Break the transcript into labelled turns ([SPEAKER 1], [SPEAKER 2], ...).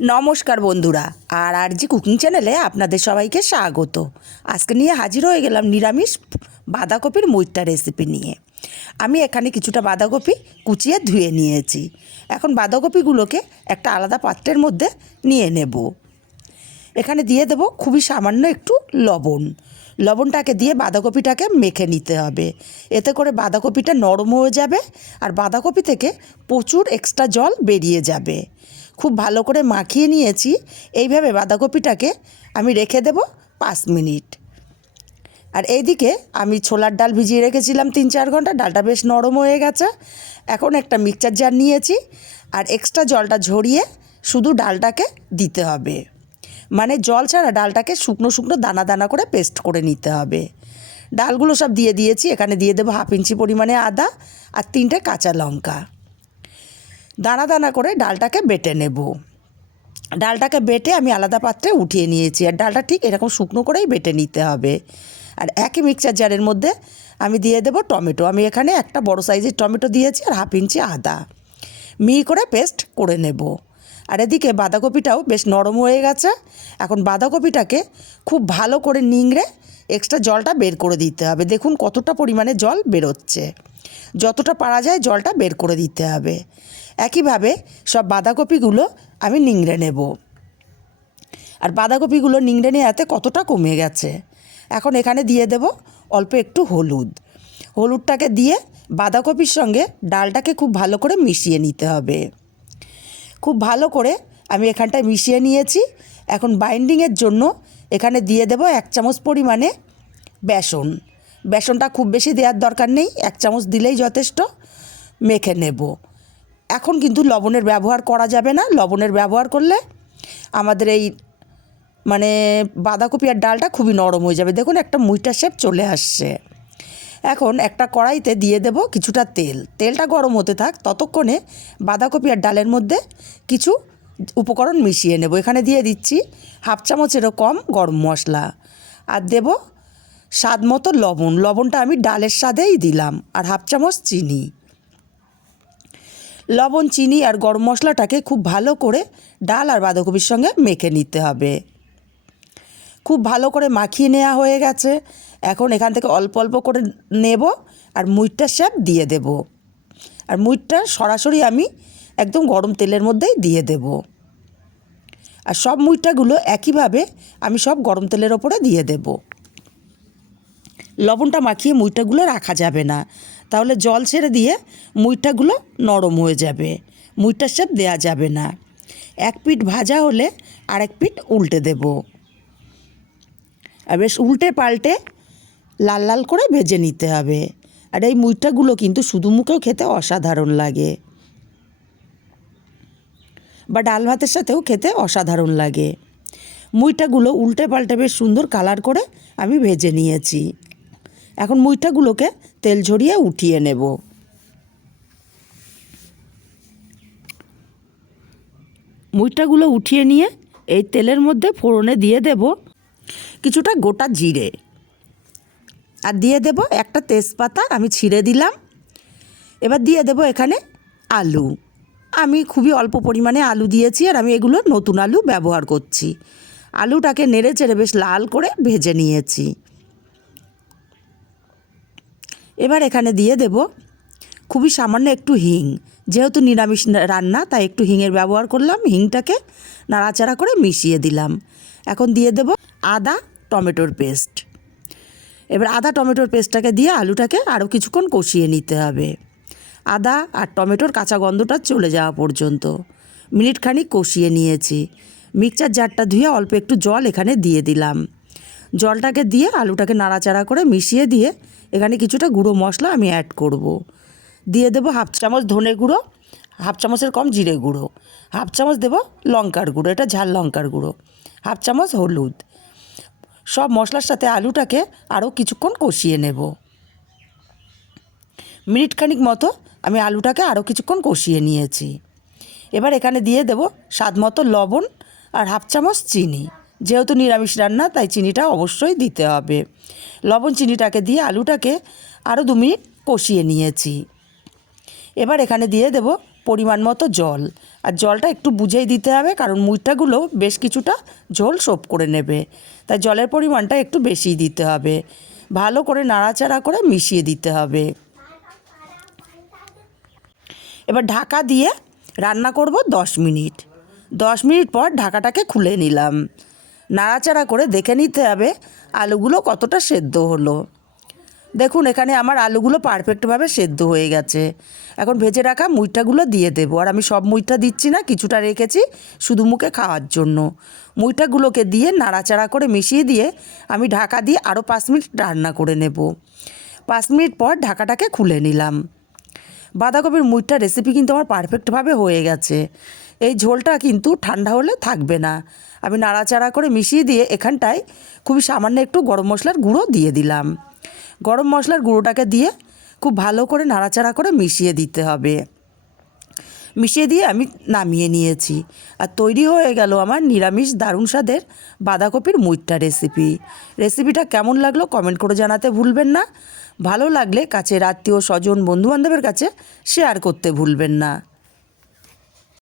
[SPEAKER 1] নমস্কার বন্ধুরা, আর আর জি কুকিং চ্যানেলে আপনাদের সবাইকে স্বাগত। আজকে নিয়ে হাজির হয়ে গেলাম নিরামিষ বাঁধাকপির মুইটটা রেসিপি নিয়ে। আমি এখানে কিছুটা বাঁধাকপি কুচিয়ে ধুয়ে নিয়েছি। এখন বাঁধাকপিগুলোকে একটা আলাদা পাত্রের মধ্যে নিয়ে নেব। এখানে দিয়ে দেব খুবই সামান্য একটু লবণ। লবণটাকে দিয়ে বাঁধাকপিটাকে মেখে নিতে হবে। এতে করে বাঁধাকপিটা নরম হয়ে যাবে আর বাঁধাকপি থেকে প্রচুর এক্সট্রা জল বেরিয়ে যাবে। খুব ভালো করে মাখিয়ে নিয়েছি। এইভাবে বাঁধাকপিটাকে আমি রেখে দেব পাঁচ মিনিট। আর এইদিকে আমি ছোলার ডাল ভিজিয়ে রেখেছিলাম তিন চার ঘণ্টা, ডালটা বেশ নরম হয়ে গেছে। এখন একটা মিক্সচার জার নিয়েছি আর এক্সট্রা জলটা ঝরিয়ে শুধু ডালটাকে দিতে হবে। মানে জল ছাড়া ডালটাকে শুকনো শুকনো দানা দানা করে পেস্ট করে নিতে হবে। ডালগুলো সব দিয়ে দিয়েছি, এখানে দিয়ে দেবো হাফ ইঞ্চি পরিমাণে আদা আর তিনটে কাঁচা লঙ্কা। দানা দানা করে ডালটাকে বেটে নেব। ডালটাকে বেটে আমি আলাদা পাত্রে উঠিয়ে নিয়েছি। আর ডালটা ঠিক এরকম শুকনো করেই বেটে নিতে হবে। আর একই মিক্সচার জারের মধ্যে আমি দিয়ে দেবো টমেটো। আমি এখানে একটা বড় সাইজের টমেটো দিয়েছি আর হাফ ইঞ্চি আদা। মিহি করে পেস্ট করে নেব। আর এদিকে বাঁধাকপিটাও বেশ নরম হয়ে গেছে। এখন বাঁধাকপিটাকে খুব ভালো করে নিংড়ে এক্সট্রা জলটা বের করে দিতে হবে। দেখুন কতটা পরিমাণে জল বেরোচ্ছে। যতটা পারা যায় জলটা বের করে দিতে হবে। একইভাবে সব বাঁধাকপিগুলো আমি নিংড়ে নেব। আর বাঁধাকপিগুলো নিংড়ে নেওয়াতে কতটা কমে গেছে? এখন এখানে দিয়ে দেব অল্প একটু হলুদ। হলুদটাকে দিয়ে বাঁধাকপির সঙ্গে ডালটাকে খুব ভালো করে মিশিয়ে নিতে হবে। খুব ভালো করে আমি এখানটায় মিশিয়ে নিয়েছি। এখন বাইন্ডিংয়ের জন্য এখানে দিয়ে দেব এক চামচ পরিমাণে বেসন। বেসনটা খুব বেশি দেওয়ার দরকার নেই, এক চামচ দিলেই যথেষ্ট। মেখে নেব। এখন কিন্তু লবণের ব্যবহার করা যাবে না। লবণের ব্যবহার করলে আমাদের এই মানে বাঁধাকপি আর ডালটা খুবই নরম হয়ে যাবে। দেখুন একটা মুইটা শেপ চলে আসছে। এখন একটা কড়াইতে দিয়ে দেব কিছুটা তেল। তেলটা গরম হতে থাক, ততক্ষণে বাঁধাকপি আর ডালের মধ্যে কিছু উপকরণ মিশিয়ে নেব। এখানে দিয়ে দিচ্ছি হাফ চামচেরও কম গরম মশলা। আর দেব স্বাদ মতো লবণ। লবণটা আমি ডালের স্বাদেই দিলাম। আর হাফ চামচ চিনি। লবণ, চিনি আর গরম মশলাটাকে খুব ভালো করে ডাল আর বাঁধাকপির সঙ্গে মেখে নিতে হবে। খুব ভালো করে মাখিয়ে নেওয়া হয়ে গেছে। এখন এখান থেকে অল্প অল্প করে নেব আর মুইটটার শেপ দিয়ে দেব। আর মুইটটা সরাসরি আমি একদম গরম তেলের মধ্যেই দিয়ে দেব। আর সব মুইটাগুলো একইভাবে আমি সব গরম তেলের ওপরে দিয়ে দেব। লবণটা মাখিয়ে মুইটাগুলো রাখা যাবে না। তাহলে জল ছেড়ে দিয়ে মুইটাগুলো নরম হয়ে যাবে। মুইটার শেপ দেওয়া যাবে না। এক পিঠ ভাজা হলে আরেক পিঠ উল্টে দেবো। আর বেশ উল্টে পাল্টে লাল লাল করে ভেজে নিতে হবে। আর এই মুইটাগুলো কিন্তু শুধু মুখেও খেতে অসাধারণ লাগে। বা ডাল ভাতের সাথেও খেতে অসাধারণ লাগে। মুইটাগুলো উল্টে পাল্টে বেশ সুন্দর কালার করে আমি ভেজে নিয়েছি। এখন মুইটাগুলোকে তেল ঝরিয়ে উঠিয়ে নেব। মুইটাগুলো উঠিয়ে নিয়ে এই তেলের মধ্যে ফোড়নে দিয়ে দেব কিছুটা গোটা জিরে। আর দিয়ে দেব একটা তেজপাতা, আমি ছিঁড়ে দিলাম। এবার দিয়ে দেব এখানে আলু। আমি খুবই অল্প পরিমাণে আলু দিয়েছি আর আমি এগুলো নতুন আলু ব্যবহার করছি। আলুটাকে নেড়ে চেড়ে বেশ লাল করে ভেজে নিয়েছি। এবার এখানে দিয়ে দেব খুবই সামান্য একটু হিং। যেহেতু নিরামিষ রান্না, তাই একটু হিঙের ব্যবহার করলাম, হিংটাকে নাড়াচাড়া করে মিশিয়ে দিলাম। এখন দিয়ে দেব আদা টমেটোর পেস্ট। এবার আদা টমেটোর পেস্টটাকে দিয়ে আলুটাকে আরও কিছুক্ষণ কষিয়ে নিতে হবে। আদা আর টমেটোর কাঁচা গন্ধটা চলে যাওয়া পর্যন্ত। মিনিট খানিক কষিয়ে নিয়েছি। মিক্সচার জারটা ধুয়ে অল্প একটু জল এখানে দিয়ে দিলাম। জলটাকে দিয়ে আলুটাকে নাড়াচাড়া করে মিশিয়ে দিয়ে এখানে কিছুটা গুঁড়ো মশলা আমি অ্যাড করব। দিয়ে দেবো হাফ চামচ ধনে গুঁড়ো হাফ চামচের কম জিরে গুঁড়ো হাফ চামচ দেবো লঙ্কার গুঁড়ো, এটা ঝাল লঙ্কার গুঁড়ো হাফ চামচ হলুদ। সব মশলার সাথে আলুটাকে আরও কিছুক্ষণ কষিয়ে নেব। মিনিট খানিক মতো আমি আলুটাকে আরও কিছুক্ষণ কষিয়ে নিয়েছি। এবার এখানে দিয়ে দেব স্বাদ মতো লবণ আর হাফ চামচ চিনি। যেহেতু নিরামিষ রান্না, তাই চিনিটা অবশ্যই দিতে হবে। লবণ চিনিটাকে দিয়ে আলুটাকে আরও দু মিনিট কষিয়ে নিয়েছি। এবার এখানে দিয়ে দেব পরিমাণ মতো জল। আর জলটা একটু বুঝেই দিতে হবে, কারণ মুইটাগুলো বেশ কিছুটা ঝোল সোপ করে নেবে। তাই জলের পরিমাণটা একটু বেশিই দিতে হবে। ভালো করে নাড়াচাড়া করে মিশিয়ে দিতে হবে। এবার ঢাকা দিয়ে রান্না করব দশ মিনিট। দশ মিনিট পর ঢাকাটাকে খুলে নিলাম। নাড়াচাড়া করে দেখে নিতে হবে আলুগুলো কতটা সেদ্ধ হলো। দেখুন, এখানে আমার আলুগুলো পারফেক্টভাবে সেদ্ধ হয়ে গেছে। এখন ভেজে রাখা মুইটাগুলো দিয়ে দেবো। আর আমি সব মুইটা দিচ্ছি না, কিছুটা রেখেছি শুধু মুখে খাওয়ার জন্য। মুইটাগুলোকে দিয়ে নাড়াচাড়া করে মিশিয়ে দিয়ে আমি ঢাকা দিয়ে আরও পাঁচ মিনিট রান্না করে নেব। পাঁচ মিনিট পর ঢাকাটাকে খুলে নিলাম। বাঁধাকপির মুইটা রেসিপি কিন্তু আমার পারফেক্টভাবে হয়ে গেছে। এই ঝোলটা কিন্তু ঠান্ডা হলে থাকবে না। আমি নাড়াচাড়া করে মিশিয়ে দিয়ে এখানটায় খুবই সামান্য একটু গরম মশলার গুঁড়ো দিয়ে দিলাম। গরম মশলার গুঁড়োটাকে দিয়ে খুব ভালো করে নাড়াচাড়া করে মিশিয়ে দিতে হবে। মিশিয়ে দিয়ে আমি নামিয়ে নিয়েছি। আর তৈরি হয়ে গেল আমার নিরামিষ দারুণ স্বাদের বাঁধাকপির মুইট্টা রেসিপি। রেসিপিটা কেমন লাগল কমেন্ট করে জানাতে ভুলবেন না। ভালো লাগলে কাছের আত্মীয় স্বজন, বন্ধুবান্ধবের কাছে শেয়ার করতে ভুলবেন না।